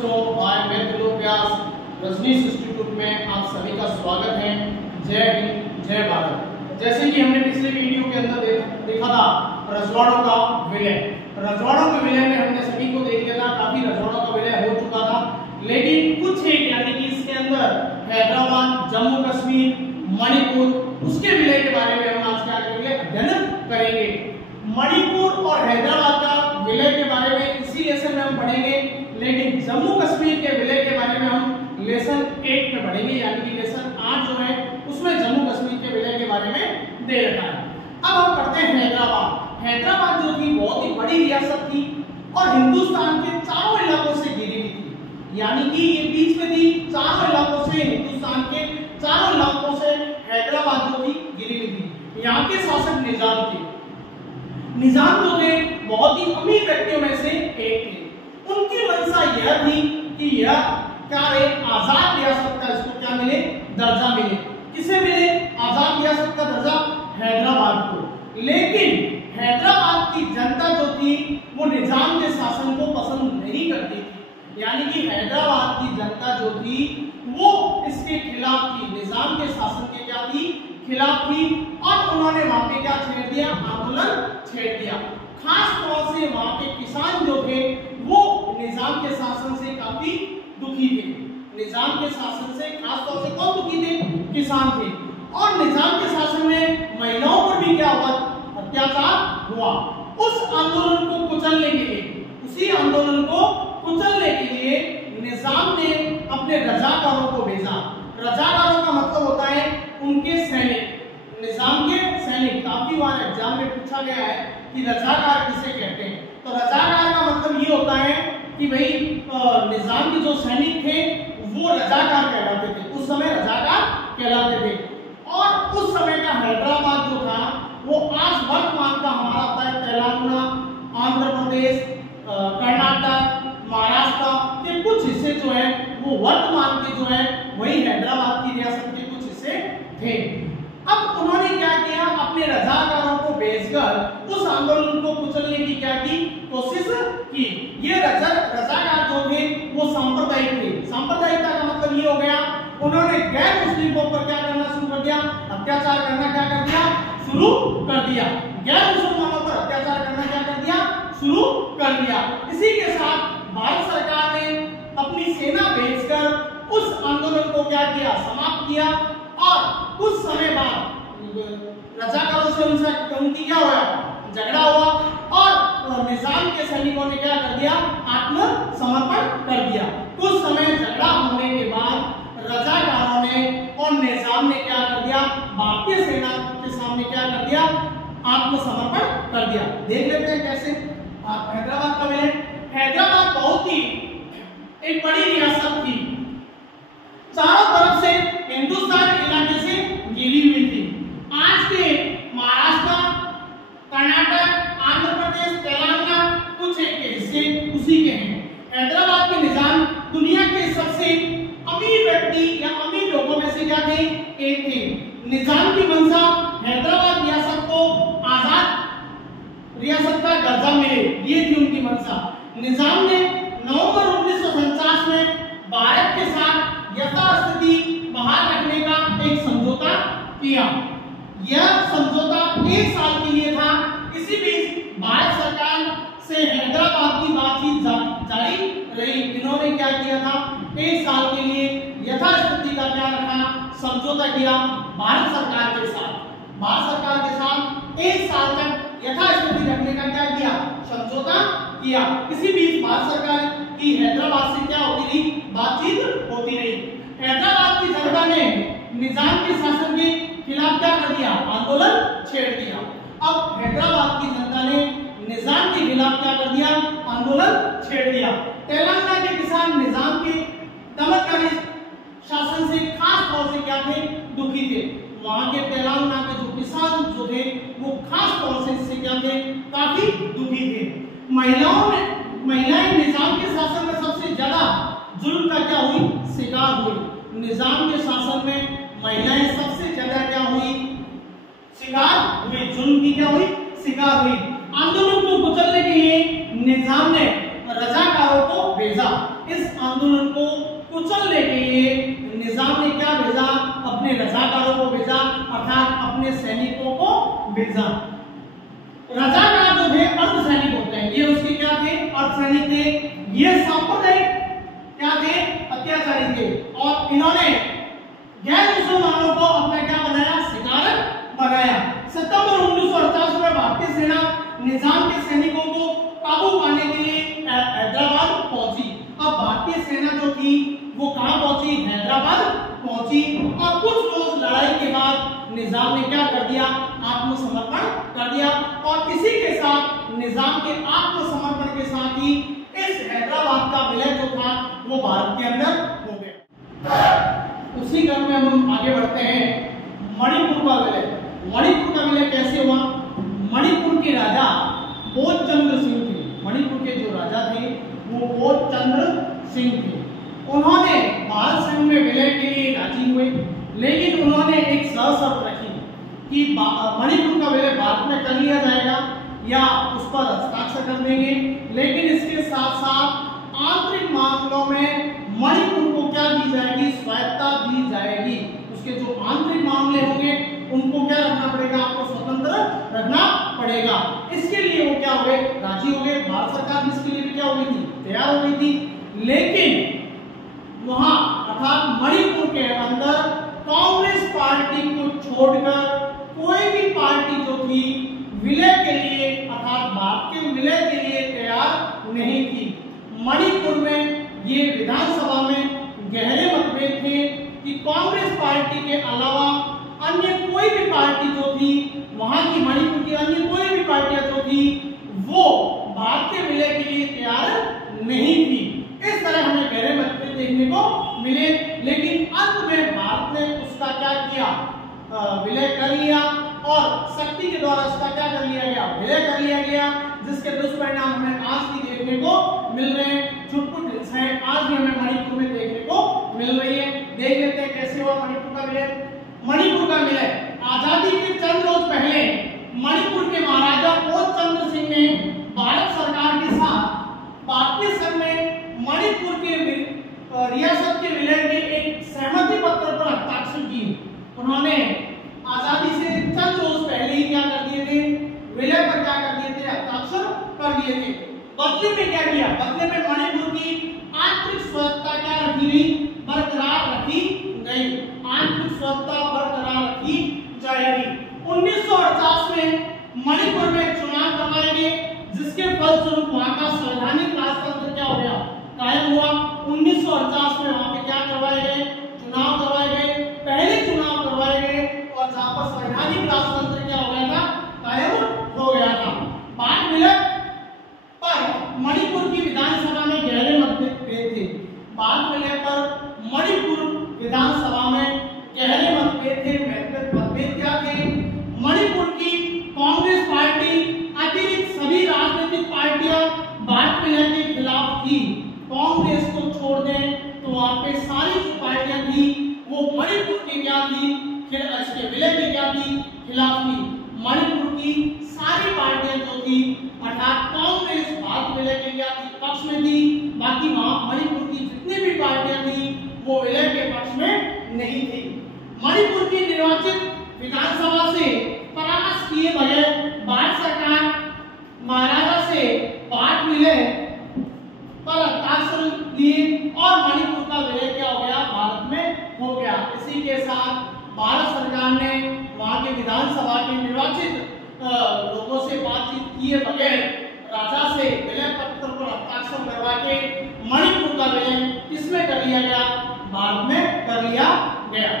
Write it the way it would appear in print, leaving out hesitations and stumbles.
बच्चों, मैं दिलों व्यास रजनीश इंस्टीट्यूट में आप सभी का स्वागत है। जय हिंद, जय भारत। जैसे कि हमने पिछले वीडियो के अंदर देखा था रजवाड़ों का विलय। रजवाड़ों के विलय में हमने सभी को देख लिया था, काफी रजवाड़ों का विलय हो चुका था, लेकिन कुछ एक यानी कि इसके अंदर हैदराबाद, जम्मू कश्मीर, मणिपुर, उसके विलय के बारे में हम आज क्या करेंगे, अध्ययन करेंगे। मणिपुर और हैदराबाद का विलय के बारे में इसी लेसन में हम पढ़ेंगे, लेकिन जम्मू कश्मीर के विलय के बारे में हम लेसन 8 में पढ़ेंगे, यानी कि लेसन 8 जो है उसमें जम्मू कश्मीर के विलय के बारे में दे रखा है। अब हम पढ़ते हैं हैदराबाद। हैदराबाद जो थी बहुत ही बड़ी रियासत थी और हिंदुस्तान के चारों इलाकों से घिरी हुई थी, यानी कि ये बीच में थी, चारों इलाकों से, हिंदुस्तान के चारों इलाकों से हैदराबाद जो थी घिरी हुई थी। यहाँ के शासक निजाम थे। निजाम जो थे बहुत ही अमीर व्यक्तियों में से एक थे। उनकी मंशा यह थी कि यह क्या एक आजाद रियासत का इसको क्या मिले, दर्जा मिले। किसे मिले? आजाद रियासत का दर्जा हैदराबाद को। लेकिन हैदराबाद की जनता जो थी वो निजाम के शासन को पसंद नहीं करती थी, यानी कि हैदराबाद की जनता जो थी वो इसके खिलाफ थी, निजाम के शासन के क्या थी, खिलाफ थी। और उन्होंने वहां पे क्या छेड़ दिया, आंदोलन छेड़ दिया। खास तौर से वहां के किसान जो थे वो निजाम के शासन से काफी दुखी थे। निजाम के शासन से खास तौर से कौन दुखी थे? किसान थे। और निजाम के शासन में महिलाओं पर भी क्या हुआ, अत्याचार हुआ। उस आंदोलन को कुचलने के लिए, उसी आंदोलन को कुचलने के लिए निजाम ने अपने रजाकारों को भेजा। रजाकारों का मतलब होता है उनके सैनिक, निजाम के सैनिक। काफी बार एग्जाम में पूछा गया है कि रजाकार किसे कहते हैं, तो रजाकार का मतलब ये होता है कि भाई निजाम के जो सैनिक थे वो रजाकार कहलाते थे, उस समय रजाकार कहलाते थे। और उस समय का हैदराबाद जो था वो आज वर्तमान का हमारा होता है तेलंगाना, आंध्र प्रदेश, कर्नाटक, महाराष्ट्र के कुछ हिस्से जो है वो वर्तमान के जो है वही हैदराबाद की रियासत के कुछ हिस्से थे। अब उन्होंने क्या किया, अपने रजाकारों को भेजकर उस आंदोलन को कुचलने की क्या की, कोशिश की। ये रजाकार जो थे वो सांप्रदायिक थे। सांप्रदायिकता का मतलब ये हो गया उन्होंने गैर मुस्लिमों पर क्या करना शुरू कर दिया, अत्याचार करना क्या कर दिया, शुरू कर दिया। गैर मुसलमानों पर अत्याचार करना क्या कर दिया, शुरू कर दिया। इसी के साथ भारत सरकार ने अपनी सेना भेजकर उस आंदोलन को क्या किया, समाप्त किया। और कुछ समय बाद रजाकारों से उनकी क्या हुआ, झगड़ा हुआ और निजाम के सैनिकों ने क्या कर दिया, आत्मसमर्पण कर दिया। कुछ समय झगड़ा होने के बाद रजाकारों ने और निजाम ने क्या कर दिया, भारतीय सेना के सामने क्या कर दिया, आत्मसमर्पण कर दिया। देख लेते हैं कैसे। हैदराबाद का विलय। हैदराबाद बहुत ही एक बड़ी रियासत थी, चारों तरफ से हिंदुस्तान इलाके से घिरी हुई थी। आज के महाराष्ट्र, कर्नाटक, आंध्र प्रदेश, तेलंगाना कुछ एक के हिस्से उसी के हैं। हैदराबाद के निजाम दुनिया के सबसे अमीर व्यक्ति या अमीर लोगों में से क्या थे, एक थे। निजाम की मंशा हैदराबाद रियासत को आजाद रियासत का दर्जा मिले, ये थी उनकी मंशा। निजाम ने नवंबर 1949 में भारत के साथ यथास्थिति बहाल रखने का एक समझौता किया। यह समझौता 1 साल के लिए था। इसी बीच भारत सरकार से हैदराबाद की बातचीत जारी रही। इन्होंने क्या किया था, 1 साल के लिए यथास्थिति का क्या रखा, समझौता किया भारत सरकार के साथ। भारत सरकार के साथ 1 साल तक यथास्थिति रखने का क्या किया, समझौता किया। इसी बीच भारत सरकार की हैदराबाद से क्या होती रही, बातचीत होती रही। हैदराबाद की जनता ने निजाम के शासन के खिलाफ क्या कर दिया, आंदोलन छेड़ दिया। अब हैदराबाद की जनता ने निजाम के खिलाफ क्या कर दिया, आंदोलन छेड़ दिया। तेलंगाना के किसान निजाम के दमनकारी शासन से खास तौर से क्या थे, दुखी थे। वहां के तेलंगाना के जो किसान जो थे वो खास तौर से इससे क्या थे, काफी दुखी थे। महिलाएं निजाम के शासन में सबसे ज्यादा जुल्म का क्या हुई, शिकार हुई। निजाम के शासन में महिलाएं सबसे ज्यादा क्या हुई, शिकार हुई, जुल्म की क्या हुई, शिकार हुई। आंदोलन को कुचलने के लिए निजाम ने रजाकारों को भेजा। इस आंदोलन को कुचलने के लिए निजाम ने क्या भेजा, अपने रजाकारों को भेजा, अर्थात अपने सैनिकों को भेजा। रजाकार जो थे अर्धसैनिक होते हैं, ये उसके क्या थे, अर्धसैनिक थे। ये सांप्रदायिक क्या थे, अत्याचारी थे, और इन्होंने गैर मुसलमानों को अपना क्या बनाया, शिकार बनाया। सितंबर 1948 में भारतीय सेना निजाम के सैनिकों को काबू पाने के लिए हैदराबाद पहुंची। अब भारतीय सेना जो थी वो कहां पहुंची, हैदराबाद पहुंची, और कुछ रोज लड़ाई के बाद निजाम ने क्या कर दिया, आत्मसमर्पण कर दिया। और इसी के साथ निजाम के आत्मसमर्पण के साथ ही इस हैदराबाद का विलय जो था वो भारत के अंदर हो गया। उसी क्रम में हम आगे बढ़ते हैं, मणिपुर का विलय। मणिपुर का विलय कैसे हुआ? मणिपुर के राजा बोधचंद्र सिंह थे। मणिपुर के जो राजा थे वो बोधचंद्र सिंह थे। उन्होंने भारत संघ में विलय के लिए राजी हुए, लेकिन उन्होंने एक शर्त रखी कि मणिपुर का विलय भारत में कर लिया जाएगा या उस पर हस्ताक्षर कर देंगे, लेकिन इसके साथ साथ आंतरिक मामलों में मणिपुर को क्या दी जाएगी, स्वायत्तता दी जाएगी। उसके जो आंतरिक मामले होंगे उनको क्या रखना पड़ेगा, आपको स्वतंत्र रखना पड़ेगा। इसके लिए वो क्या हो गए, राजी हो गए। भारत सरकार भी इसके लिए भी क्या हो गई थी, तैयार हो गई थी। लेकिन वहां अर्थात मणिपुर के अंदर कांग्रेस पार्टी को छोड़कर कोई भी पार्टी जो थी विलय के लिए अर्थात भारत के विलय के लिए तैयार नहीं थी। मणिपुर में ये विधानसभा में गहरे मतभेद थे कि कांग्रेस पार्टी के अलावा अन्य कोई भी पार्टी जो थी, वहां की मणिपुर की अन्य कोई भी पार्टियां जो थी वो भारत के विलय के लिए तैयार नहीं थी। इस तरह हमें गहरे मतभेद देखने को मिले, लेकिन अंत में भारत ने उसका क्या किया, विलय कर लिया, और शक्ति के द्वारा उसका क्या कर लिया गया, विलय कर लिया गया, जिसके दुष्परिणाम हमें आज भी देखने को मिल रहे हैं। छुटपुट हिंसाएं आज भी हमें मणिपुर में देखने को मिल रही है। देख लेते हैं कैसे हुआ मणिपुर का विलय। मणिपुर का विलय आजादी के चंद रोज पहले मणिपुर के महाराजा बोधचंद्र सिंह ने भारत सरकार के साथ भारतीय संघ में मणिपुर के रियासत के विलय के एक सहमति पत्र पर हस्ताक्षर किए। उन्होंने आजादी से चंद रोज पहले ही क्या कर दिए थे, विलय पर क्या कर दिए थे, हस्ताक्षर कर दिए थे। बदले में क्या किया, बदले में मणिपुर की आंतरिक स्वतंत्रता क्या रखी गई, बरकरार रखी गई। आंतरिक स्वतंत्रता बरकरार रखी जाएगी। 1948 में मणिपुर में चुनाव करवाए गए, जिसके फलस्वरूप वहां का संवैधानिक राजतंत्र क्या हो गया, कायम हुआ। 1948 में वहां पे क्या करवाए गए, चुनाव करवाए गए, पहले चुनाव करवाए गए, और जहां पर संवैधानिक राजतंत्र क्या हो गया था, कायम हो गया था। बाद विलय पर मणिपुर की विधानसभा में गहरे मतभेद थे। बाद विलय पर मणिपुर विधानसभा में गहरे मतभेद थे। मतभेद क्या थे, मणिपुर की कांग्रेस पार्टी अतिरिक्त सभी राजनीतिक पार्टियां भारत विलय के खिलाफ थी। कांग्रेस को छोड़ दें तो वहां पे सारी जो पार्टियां थी वो मणिपुर की क्या थी, इसके विलय की क्या थी, खिलाफ थी। मणिपुर की सारी पार्टियां जो थी अर्थात कांग्रेस भारत विलय के क्या थी, पक्ष में थी। बाकी वहां मणिपुर की जितनी भी पार्टियां थी वो विलय के पक्ष में नहीं थी। मणिपुर की निर्वाचित विधानसभा से परामर्श किए बगैर भारत सरकार महाराजा से भारत विलय पर हस्ताक्षर लिए और मणिपुर का विलय क्या हो गया, भारत में हो गया। इसी के साथ भारत सरकार ने वहां के विधानसभा के निर्वाचित लोगों से बातचीत किए बगैर राजा से विलय पत्र पर हस्ताक्षर करवा के मणिपुर का विलय किसमें कर लिया गया, भारत में कर लिया गया।